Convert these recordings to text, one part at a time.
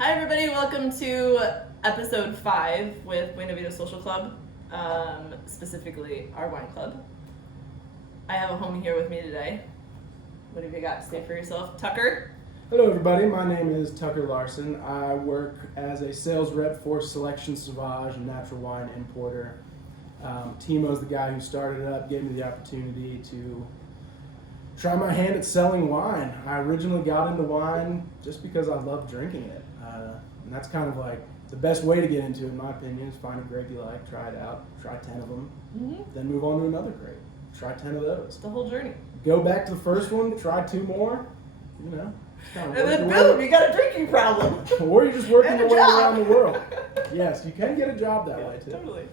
Hi everybody, welcome to episode 5 with Buena Vida Social Club, specifically our wine club. I have a homie here with me today. What have you got to say for yourself? Tucker? Hello everybody, my name is Tucker Larson. I work as a sales rep for Selection Sauvage, a natural wine importer. Timo's the guy who started it up, gave me the opportunity to try my hand at selling wine. I originally got into wine just because I love drinking it. And that's kind of like the best way to get into it, in my opinion, is find a grape you like, try it out, try 10 of them, then move on to another grape. Try 10 of those. It's the whole journey. Go back to the first one, try 2 more, you know. And then boom, you got a drinking problem. Or you're just working And your a way job. around the world. Yes, you can get a job that way too. Totally.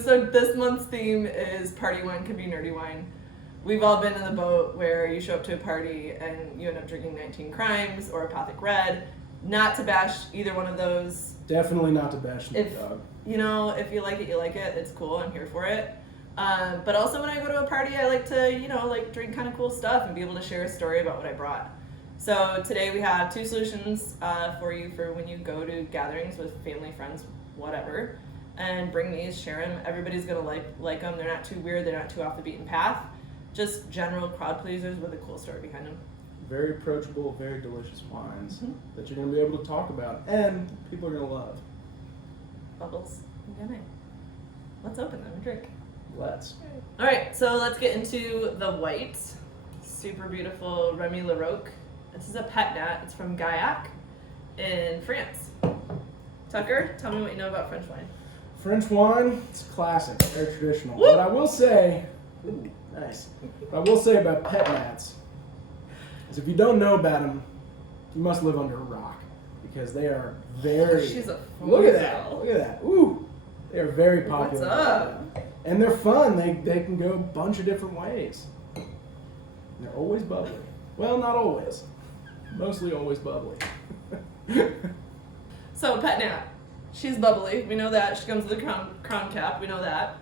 So this month's theme is party wine could be nerdy wine. We've all been in the boat where you show up to a party and you end up drinking 19 Crimes or Apothic Red. Not to bash either one of those. Definitely not to bash the If dog. you know, if you like it, you like it. It's cool. I'm here for it. But also when I go to a party, I like to, drink kind of cool stuff and be able to share a story about what I brought. So today we have 2 solutions for you for when you go to gatherings with family, friends, whatever, and bring these, share them. Everybody's gonna like them. They're not too weird. They're not too off the beaten path. Just general crowd pleasers with a cool story behind them. Very approachable, very delicious wines that you're going to be able to talk about and people are going to love. Bubbles. Okay. Let's open them and drink. Let's. All right, so let's get into the white. Super beautiful Remy Laroque. This is a pet nat. It's from Gaillac in France. Tucker, tell me what you know about French wine. French wine, it's classic, very traditional. Woo! But I will say, nice. What I will say about pet nats is if you don't know about them, you must live under a rock because they are very. She's a Look at that! fool. Look at that! Ooh, they are very popular. What's up? And they're fun. They can go a bunch of different ways. And they're always bubbly. Well, not always. Mostly always bubbly. So, pet nat. She's bubbly. We know that. She comes with a crown cap. We know that.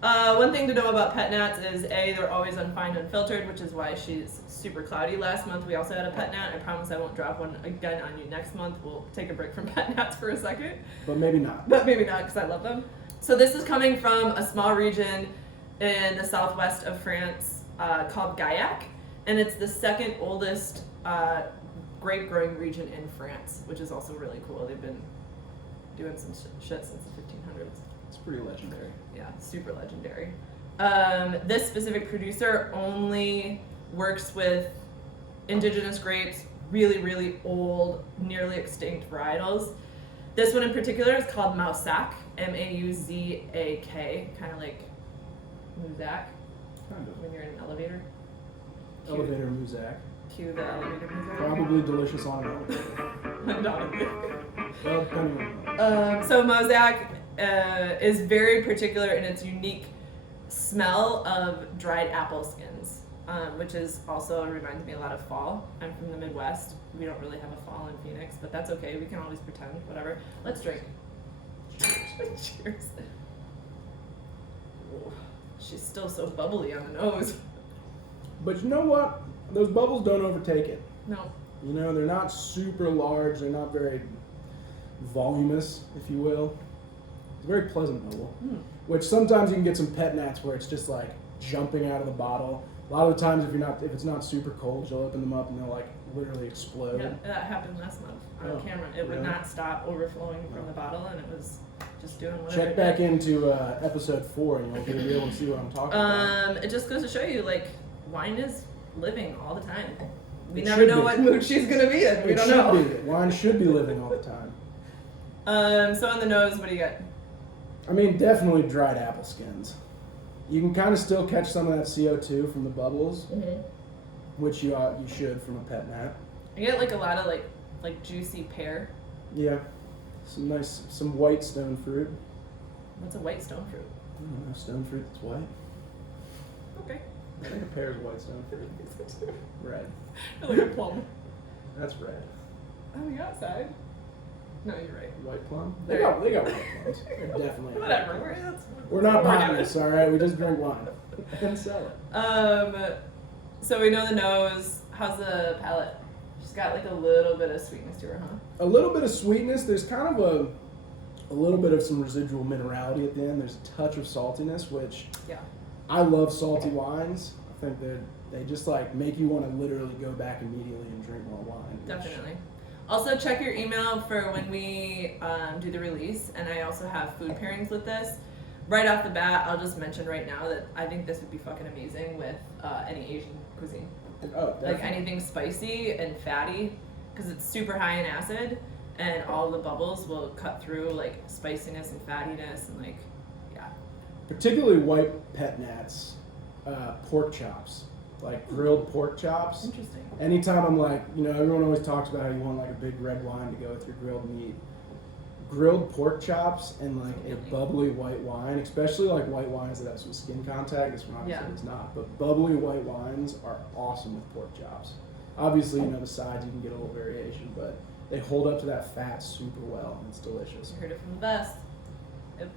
One thing to know about pet nats is A, they're always unfined, unfiltered, which is why she's super cloudy. Last month we also had a pet nat. I promise I won't drop one again on you next month. We'll take a break from pet nats for a second. But maybe not. But maybe not because I love them. So this is coming from a small region in the southwest of France called Gaillac. And it's the second oldest grape growing region in France, which is also really cool. They've been doing some shit since the 1500s. It's pretty legendary. Yeah, super legendary. This specific producer only works with indigenous grapes, really, really old, nearly extinct varietals. This one in particular is called Mauzac, M-A-U-Z-A-K, kind of like Muzak Kind of. when you're in an elevator. Elevator Muzak. Cue the elevator music. Probably delicious on an elevator. Undoubtedly. Well, depending on So Mauzac is very particular in its unique smell of dried apple skins, which is also reminds me a lot of fall. I'm from the Midwest. We don't really have a fall in Phoenix, but that's okay. We can always pretend, whatever. Let's drink. Cheers. Ooh, she's still so bubbly on the nose. But you know what? Those bubbles don't overtake it. No. You know, they're not super large. They're not very voluminous, if you will. It's a very pleasant bubble. Which sometimes you can get some pet nats where it's just like jumping out of the bottle. A lot of the times, if it's not super cold, you'll open them up and they'll like literally explode. Yeah, that happened last month on camera. It would really? not stop overflowing from the bottle, and it was just doing whatever. Check it back did. into episode 4 and you'll be able to see what I'm talking about. It just goes to show you, like, wine is living all the time. We It never should know be. what mood she's gonna be in. We It don't should know. be. Wine should be living all the time. So on the nose, what do you got? I mean, definitely dried apple skins. You can kind of still catch some of that CO2 from the bubbles, which you should from a pet nat. I get like a lot of like juicy pear. Yeah, some white stone fruit. What's a white stone fruit? I don't know, stone fruit that's white. Okay. I think a pear is white stone fruit. Red. Like a plum. That's red. On the outside. No, you're right. White plum? There. They got white plums. They're definitely. Whatever. We're not we're botanists, all right? We just drink wine and sell it. So we know the nose. How's the palate? She's got like a little bit of sweetness to her, huh? A little bit of sweetness. There's kind of a little bit of some residual minerality at the end. There's a touch of saltiness, which I love salty wines. I think that they just like make you want to literally go back immediately and drink more wine. Definitely. Also, check your email for when we do the release, and I also have food pairings with this. Right off the bat, I'll just mention right now that I think this would be fucking amazing with any Asian cuisine. Oh, definitely. Like anything spicy and fatty, because it's super high in acid, and all the bubbles will cut through like spiciness and fattiness, and like, yeah. Particularly white pet nats, pork chops, like grilled pork chops. Interesting. Anytime I'm like, everyone always talks about how you want like a big red wine to go with your grilled meat. Grilled pork chops and like a bubbly white wine, especially like white wines that have some skin contact. This one obviously it's not, but bubbly white wines are awesome with pork chops. Obviously, the sides you can get a little variation, but they hold up to that fat super well, and it's delicious. You heard it from the best. Yep.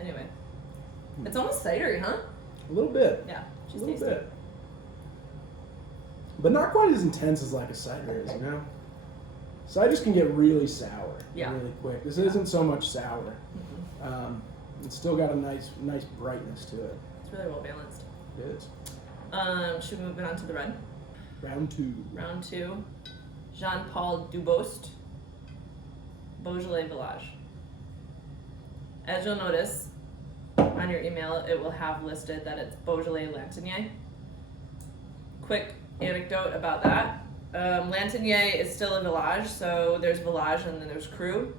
Anyway, it's almost cidery, huh? A little bit. Yeah, she's a little tasty. bit. But not quite as intense as like a cider is, Ciders can get really sour really quick. This isn't so much sour. Mm-hmm. It's still got a nice brightness to it. It's really well balanced. It is. Should we move on to the red? Round 2. Round 2. Jean-Paul Dubost, Beaujolais Village. As you'll notice on your email, it will have listed that it's Beaujolais Lantinier. Quick anecdote about that. Lantinier is still a village, so there's village and then there's cru.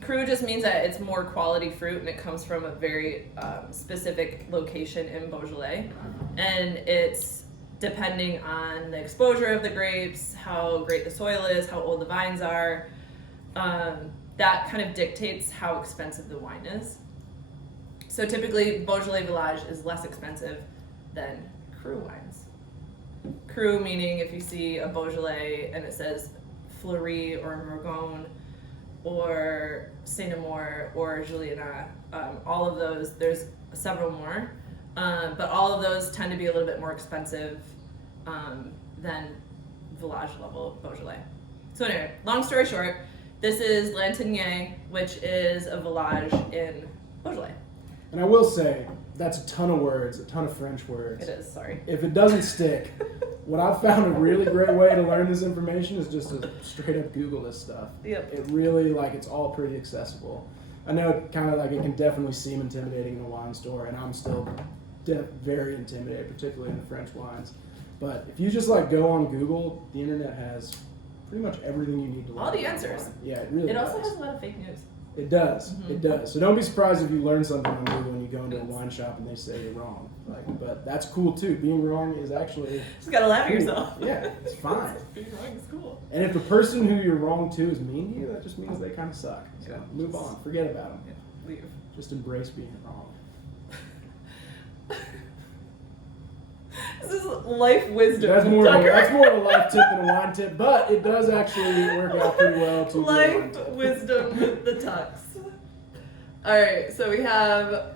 Cru just means that it's more quality fruit and it comes from a very specific location in Beaujolais. And it's depending on the exposure of the grapes, how great the soil is, how old the vines are. That kind of dictates how expensive the wine is. So typically Beaujolais Village is less expensive than cru wines. Cru meaning if you see a Beaujolais and it says Fleury or Morgon or Saint Amour or Juliana, all of those, there's several more, but all of those tend to be a little bit more expensive than Village level Beaujolais. So anyway, long story short, this is Lantinier, which is a village in Beaujolais. And I will say, that's a ton of words, a ton of French words. It is, sorry. If it doesn't stick, what I've found a really great way to learn this information is just to straight up Google this stuff. Yep. It really, it's all pretty accessible. I know it can definitely seem intimidating in a wine store, and I'm still very intimidated, particularly in the French wines. But if you just go on Google, the internet has pretty much everything you need to learn. All the answers. Wine. Yeah, it really does. It also has a lot of fake news. It does. Mm-hmm. It does. So don't be surprised if you learn something on Google and you go into a wine shop and they say you're wrong. But that's cool too. Being wrong is actually Just gotta laugh at cool. yourself. Yeah, it's fine. Being wrong is cool. And if the person who you're wrong to is mean to you, that just means they kind of suck. So Yeah. move on. Forget about them. Yeah. Leave. Just embrace being wrong. This is life wisdom. That's more Tucker. of a life tip than a wine tip, but it does actually work out pretty well to be a wine Life tip. wisdom with the tux. Alright, so we have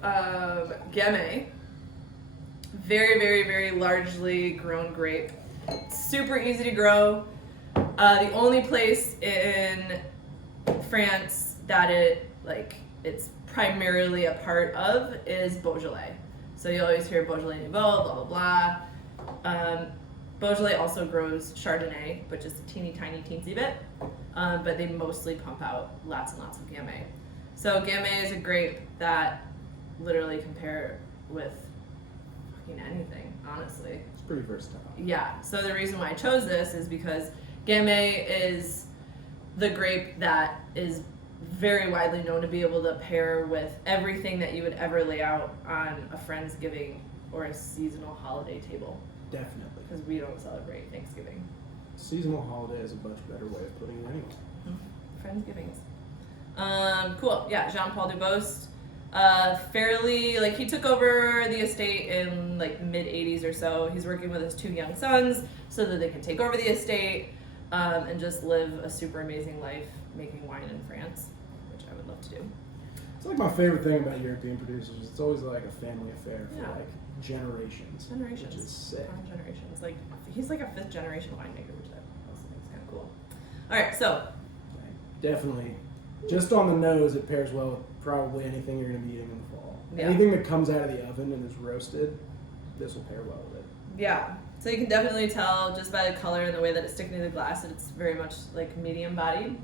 Gamay. Very, very, very largely grown grape. Super easy to grow. The only place in France that it's primarily a part of is Beaujolais. So you always hear Beaujolais Nouveau, blah, blah, blah. Beaujolais also grows Chardonnay, but just a teeny tiny teensy bit. But they mostly pump out lots and lots of Gamay. So Gamay is a grape that literally compare with fucking anything, honestly. It's pretty versatile. Yeah, so the reason why I chose this is because Gamay is the grape that is very widely known to be able to pair with everything that you would ever lay out on a Friendsgiving or a seasonal holiday table. Definitely. Because we don't celebrate Thanksgiving. Seasonal holiday is a much better way of putting it anyway. Friendsgivings. Cool. Yeah, Jean-Paul Dubost. Fairly, he took over the estate in mid 80s or so. He's working with his 2 young sons so that they can take over the estate and just live a super amazing life making wine in France, which I would love to do. It's like my favorite thing about European producers. It's always like a family affair for Yeah. like generations. Generations. Which is sick. Generations. Like he's like a 5th generation winemaker, which I also think is kind of cool. All right, so Definitely, just on the nose, it pairs well with probably anything you're going to be eating in the fall. Yeah. Anything that comes out of the oven and is roasted, this will pair well with it. yeah, so you can definitely tell just by the color and the way that it's sticking to the glass that it's very much like medium bodied.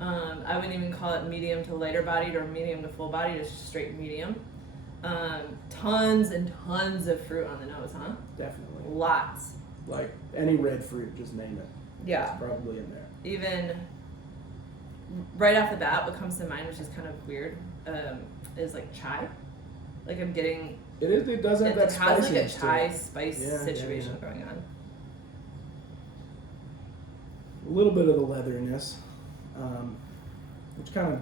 I wouldn't even call it medium to lighter bodied or medium to full bodied. It's just straight medium. Tons and tons of fruit on the nose, huh? Definitely. Lots. Like any red fruit, just name it. Yeah. It's probably in there. Even right off the bat, what comes to mind, which is kind of weird, is like chai. Like I'm getting. It does have that It has like a spiciness to chai it. spice Yeah, situation yeah. going on. A little bit of the leatheriness, which kind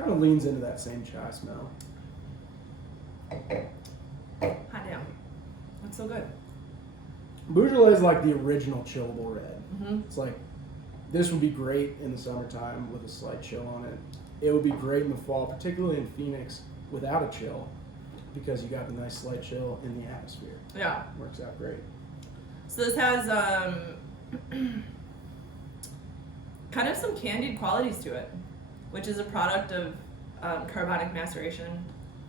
of leans into that same chai smell. Hot damn. That's so good. Beaujolais is like the original chillable red. Mm-hmm. It's like, this would be great in the summertime with a slight chill on it. It would be great in the fall, particularly in Phoenix, without a chill, because you got the nice slight chill in the atmosphere. Yeah. Works out great. So this has kind of some candied qualities to it, which is a product of carbonic maceration,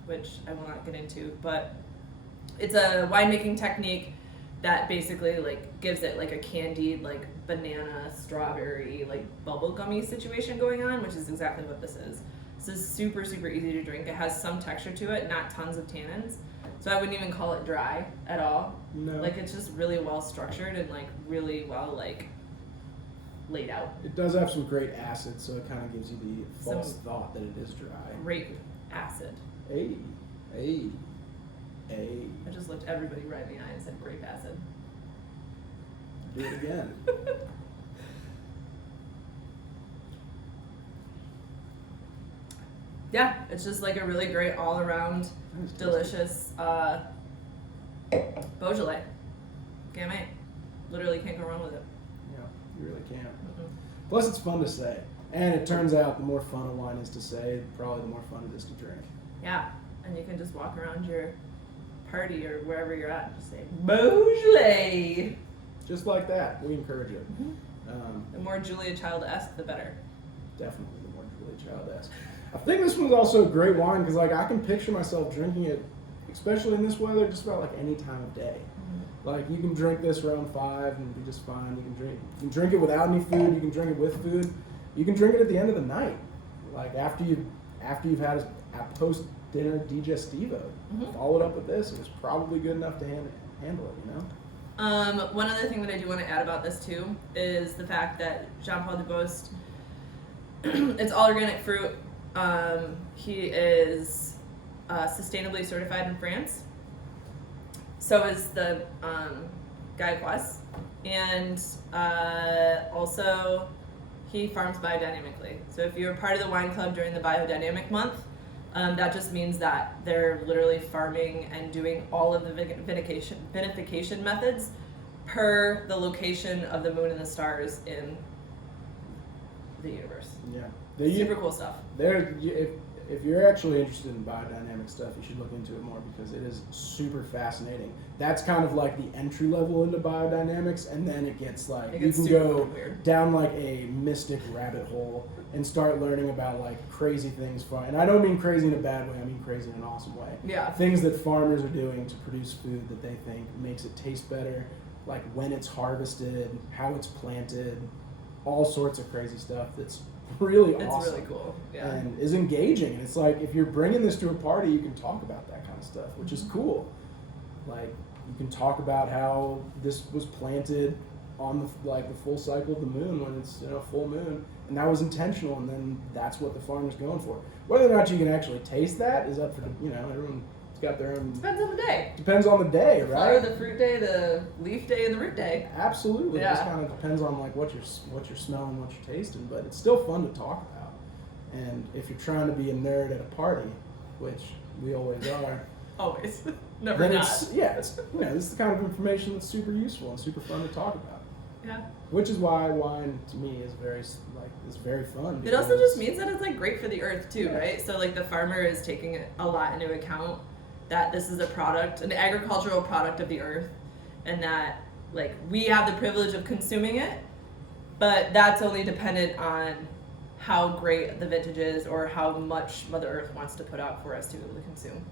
which I will not get into, but it's a winemaking technique that basically like gives it like a candied like banana strawberry like bubblegummy situation going on, which is exactly what this is. This is super easy to drink. It has some texture to it, not tons of tannins, so I wouldn't even call it dry at all. No. Like it's just really well structured and like really well like laid out. It does have some great acid, so it kind of gives you the false thought that it is dry. Grape acid. Hey. I just looked everybody right in the eye and said grape acid. Do it again. Yeah, it's just like a really great all around That's delicious Beaujolais. Can't wait. Literally can't go wrong with it. Yeah, you really can't. Mm-mm. Plus, it's fun to say. And it turns out the more fun a wine is to say, probably the more fun it is to drink. Yeah, and you can just walk around your party or wherever you're at and just say Beaujolais. Just like that. We encourage it. The more Julia Child-esque, the better. Definitely the more Julia Child-esque. I think this one's also a great wine because like I can picture myself drinking it, especially in this weather, just about like any time of day. Like you can drink this around 5 and be just fine. You can drink it without any food. You can drink it with food. You can drink it at the end of the night, like after you've had a post dinner digestivo. Followed up with this. It was probably good enough to handle it. You know. One other thing that I do want to add about this too is the fact that Jean-Paul Dubost, it's all organic fruit. He is sustainably certified in France. So is the Guy Quest. And also he farms biodynamically. So if you're part of the wine club during the biodynamic month, that just means that they're literally farming and doing all of the vinification methods per the location of the moon and the stars in the universe. Yeah. Super cool stuff. If you're actually interested in biodynamic stuff, you should look into it more because it is super fascinating. That's kind of like the entry level into biodynamics, and then it gets like you can go weird. down like a mystic rabbit hole and start learning about like crazy things. And I don't mean crazy in a bad way. I mean crazy in an awesome way. Yeah. Things that farmers are doing to produce food that they think makes it taste better, like when it's harvested, how it's planted, all sorts of crazy stuff. That's really awesome. It's really cool. Yeah. And is engaging. It's like if you're bringing this to a party, you can talk about that kind of stuff, which is cool. Like you can talk about how this was planted on the full cycle of the moon when it's full moon, and that was intentional, and then that's what the farmer's going for. Whether or not you can actually taste that is up for everyone's got their own. Depends on the day. Depends on the day, The right? flower, the fruit day, the leaf day, and the root day. Absolutely. Yeah. It just kind of depends on like what you're smelling, what you're tasting, but it's still fun to talk about. And if you're trying to be a nerd at a party, which we always are, Always. Never then not. it's this is the kind of information that's super useful and super fun to talk about. Yeah. Which is why wine to me is very fun. It also because- just means that it's like great for the earth too, right? So like the farmer is taking a lot into account that this is a product, an agricultural product of the earth, and that like we have the privilege of consuming it, but that's only dependent on how great the vintage is or how much Mother Earth wants to put out for us to be able to consume.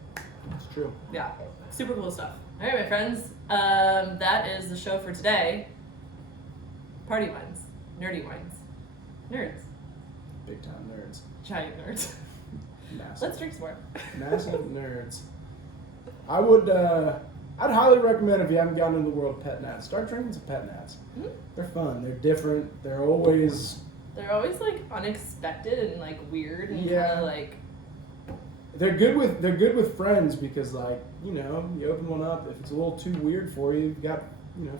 It's true. Yeah, super cool stuff. All right, my friends, that is the show for today. Party wines, nerdy wines, nerds, Big time nerds. giant nerds. Massive. Let's drink some more. Massive nerds. I'd highly recommend if you haven't gotten into the world of pet nats, start drinking some pet nats. Mhm. They're fun. They're different. They're always like unexpected and like weird and Yeah. kind of like they're good with friends because like you open one up. If it's a little too weird for you, you've got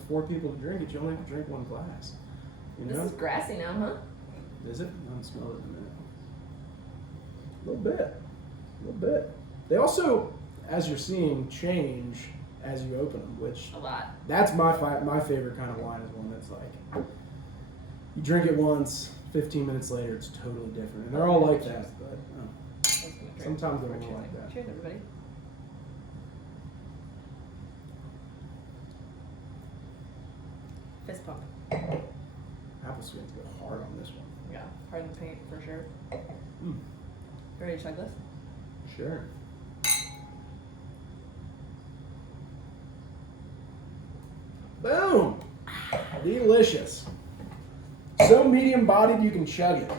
4 people to drink it. You only have to drink 1 glass. this is grassy now, huh? Is it? I'll smell it in a minute. A little bit. They also, as you're seeing, change as you open them, which A lot. that's my favorite kind of wine is one that's like you drink it once, 15 minutes later it's totally different, and they're all like that. But I was gonna drink. sometimes they're We're more cheering. like that. Cheers, everybody. Fist pump. Apple sweets go hard on this one. Yeah, hard in the paint for sure. Mm, You ready to chug this? sure. Boom! Delicious. So medium bodied you can chug it.